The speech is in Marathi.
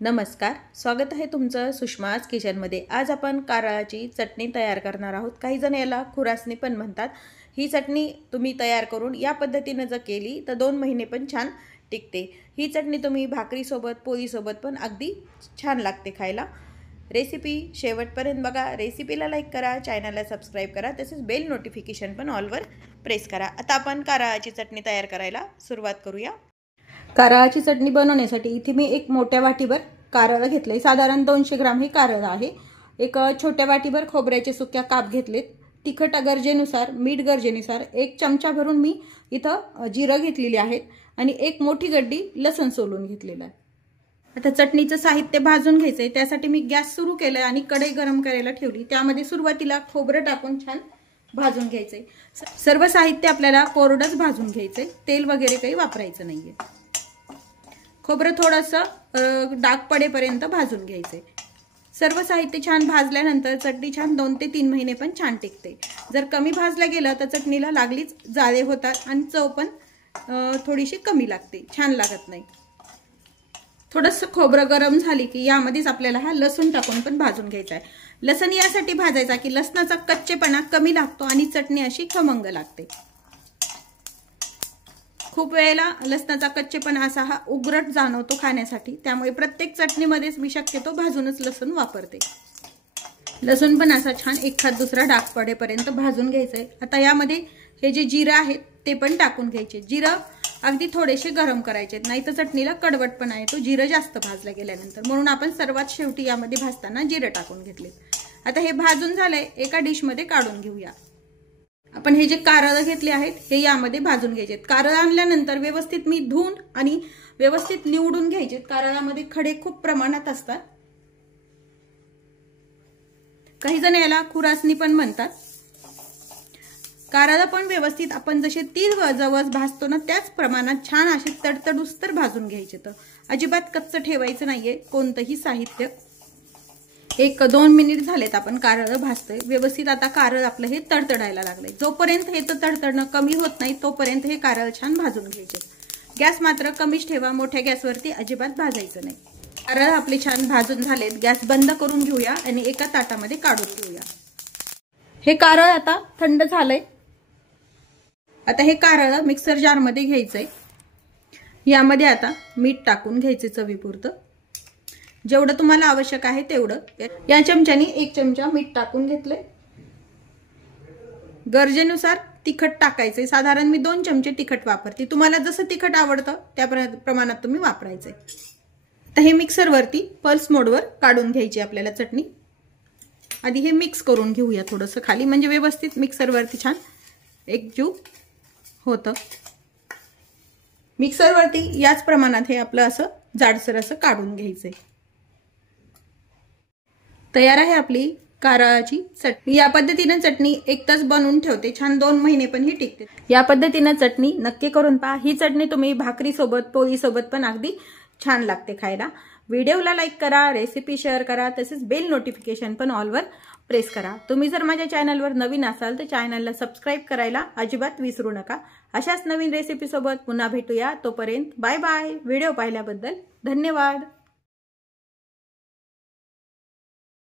नमस्कार, स्वागत आहे तुमचं सुषमाज किचनमध्ये। आज आपण कारळाची चटणी तयार करणार आहोत। काही जण याला खुरासणी पण म्हणतात। ही चटणी तुम्ही तयार करून या पद्धतीने जर केली तर 2 महिने पण छान टिकते। ही चटणी तुम्ही भाकरी सोबत पोळी सोबत पण अगदी छान लागते खायला। रेसिपी शेवटपर्यंत बघा। रेसिपीला लाईक करा, चॅनलला सबस्क्राइब करा, तसेच बेल नोटिफिकेशन पण ऑलवर प्रेस करा। आता आपण कारळाची चटणी तयार करायला सुरुवात करूया। कारळाची चटणी बनवण्यासाठी इथे मी एक मोठ्या वाटीभर कारळ घेतले। साधारण 200 ग्राम हे कारळ आहे। एक छोट्या वाटीभर खोबऱ्याचे सुक्या काप घेतलेत। तिखट गरजेनुसार, मीठ गरजेनुसार, 1 चमचा भरून मी इथं जिरं घेतलेली आहे आणि एक मोठी गड्डी लसूण सोलून घेतलेला आहे। आता चटणीचं साहित्य भाजून घ्यायचंय। त्यासाठी मी गॅस सुरू केला आणि कढई गरम करायला ठेवली। त्यामध्ये सुरुवातीला खोबरं टाकून छान भाजून घ्यायचंय। सर्व साहित्य आपल्याला कोरडंच भाजून घ्यायचंय, तेल वगैरे काही वापरायचं नाहीये। खोबरं थोडंसं डाग पडेपर्यंत भाजून घ्यायचंय। सर्व साहित्य छान भाजल्यानंतर चटणी छान 2 ते 3 महिने पण छान टिकते। जर कमी भाजलं गेलं तर चटणीला लागलीच जाळे होतात आणि चव पण थोडीशी कमी लागते, छान लागत नाही। थोडंसं खोबरं गरम झाली की यामध्येच आपल्याला हा लसूण टाकून पण भाजून घ्यायचा आहे। लसूण यासाठी भाजायचा की लसणाचा कच्चेपणा कमी लागतो आणि चटणी अशी खमंग लागते। खूप वेळेला लसणाचा कच्चेपणा असा हा उग्रट जाणवतो खाण्यासाठी, त्यामुळे प्रत्येक चटणीमध्येच मी शक्यतो भाजूनच लसूण वापरते। लसूण पण असा छान एखाद दुसरा डाग पडेपर्यंत भाजून घ्यायचंय। आता यामध्ये हे जे जिरं आहेत ते पण टाकून घ्यायचे। जिरं अगदी थोडेसे गरम करायचे, नाही तर चटणीला कडवटपणा येतो जिरं जास्त भाजलं गेल्यानंतर, म्हणून आपण सर्वात शेवटी यामध्ये भाजताना जिरं टाकून घेतले। आता हे भाजून झालंय, एका डिश मध्ये काढून घेऊया। आपण हे जे कारळ घेतले आहेत हे यामध्ये भाजून घ्यायचे। कारळ आणल्यानंतर व्यवस्थित मी धुवून आणि व्यवस्थित निवडून घ्यायचे। कारळामध्ये खडे खूप प्रमाणात असतात। काही जण याला खुरासणी पण म्हणतात। कारळ पण व्यवस्थित आपण जसे तीळ जवस भाजतो ना त्याच प्रमाणात छान असे तडतडुस्तर भाजून घ्यायचे। तर अजिबात कच्चं ठेवायचं नाहीये कोणतंही साहित्य। 1-2 मिनिट झालेत आपण कारळ भाजतोय व्यवस्थित। आता कारळ आपलं हे तडतडायला लागलंय। जोपर्यंत हे तडतडणं कमी होत नाही तोपर्यंत हे कारळ छान भाजून घ्यायचे। गॅस मात्र कमीच ठेवा, मोठ्या गॅसवरती अजिबात भाजायचं नाही। कारळ आपले छान भाजून झालेत। गॅस बंद करून घेऊया आणि एका ताटामध्ये काढून घेऊया। हे कारळ आता थंड झालंय। आता हे कारळ मिक्सर जार मध्ये घ्यायचंय। यामध्ये आता मीठ टाकून घ्यायचे चवीपुरतं, जेवढं तुम्हाला आवश्यक आहे तेवढं। या चमच्याने 1 चमचा मीठ टाकून घेतले। गरजेनुसार तिखट टाकायचे। साधारण मी 2 चमचे तिखट वापरते, तुम्हाला जसं तिखट आवडतं त्या प्रमाणात तुम्ही वापरायचे। तर हे मिक्सर वरती पल्स मोडवर काढून घ्यायची आपल्याला चटणी। आधी हे मिक्स करून घेऊया थोडंसं खाली, म्हणजे व्यवस्थित मिक्सर वरती छान एकजीव होतं। मिक्सर वरती याच प्रमाणात हे आपलं असं जाडसर असं काढून घ्यायचंय। तयार आहे आपली कारळाची चटणी। या पद्धतीने चटणी 1 तास बनवून ठेवते, छान 2 महिने पण ही टिकते। या पद्धतीने चटणी नक्की करून पहा। ही चटणी तुम्ही भाकरी सोबत पोळी सोबत पण अगदी छान लागते खायला। व्हिडिओला लाईक करा, रेसिपी शेअर करा, तसेच बेल नोटिफिकेशन पण ऑलवर प्रेस करा। तुम्ही जर माझ्या चॅनलवर नवीन असाल तर चॅनलला सबस्क्राइब करायला अजिबात विसरू नका। अशाच नवीन रेसिपी सोबत पुन्हा भेटूया। तोपर्यंत बाय बाय। व्हिडिओ पाहिल्याबद्दल धन्यवाद।